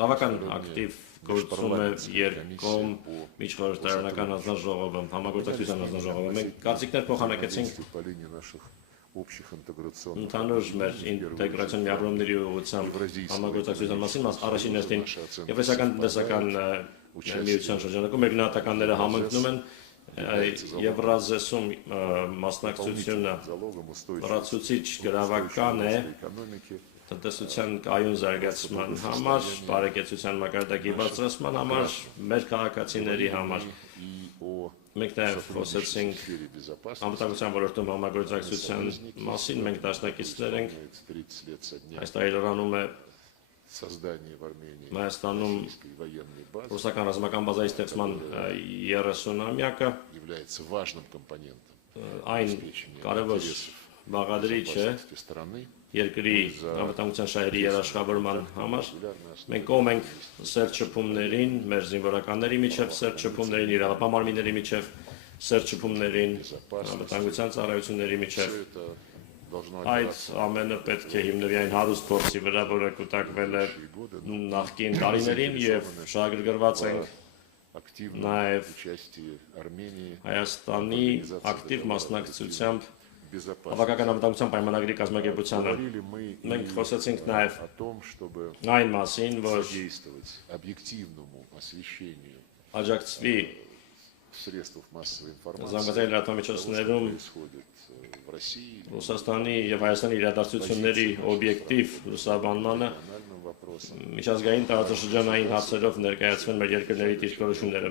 Բավական ակտիվ գործում է երկկողմ միջխորհրդարանական հանձնաժողովը, համագործակցության հանձնաժողովը։ Մենք կարծիքներ փոխանակեցինք ընդհանուր մեր ինտեգրացիոն միավորումների ուղղությամբ համագործակցության մասին, առաջին հերթին Եվրասիական տնտեսական միության շրջանակում մեր գնահատականները համընկնում են Եվրազեսում մասնակցությունը լրացուցիչ գրավական է տնտեսության կայուն զարգացման համար, բարեկեցության մակարդակի բարձրացման համար, մեր քաղաքացիների համար։ Մենք նաև խոսեցինք անվտանգության ոլորտում համագործակցության մասին, մենք դաշնակիցներ ենք, այս տարի լրանում է Հայաստանում ռուսական ռազմական բազայի ստեղծման 30-ամյակը, այն կարևոր բաղադրիչ է երկրի անվտանգության շահերի երաշխավորման համար։ Մենք կողմ ենք սերտ շփումներին, մեր զինվորականների միջև սերտ շփումներին, իրավապահ միջև սերտ շփումներին, անվտանգության ծառայությունների միջև։ Այդ ամենը պետք է հիմնվի այն հարուստ փորձի վրա, որը կուտակվել է նախկին տարիներին եւ շահագրգռված ենք նաեւ Հայաստանի ակտիվ մասնակցությամբ Հավաքական անվտանգության պայմանագրի կազմակերպությանը։ Մենք խոսեցինք նաեւ այն մասին, որ աջակցվի զանգվածային լրատվամիջոցներում Ռուսաստանի եւ Հայաստանի իրադարձությունների օբյեկտիվ լուսաբանմանը միջազգային տարածաշրջանային հարցերով ներկայացվեն մեր երկրների դիրքորոշումները։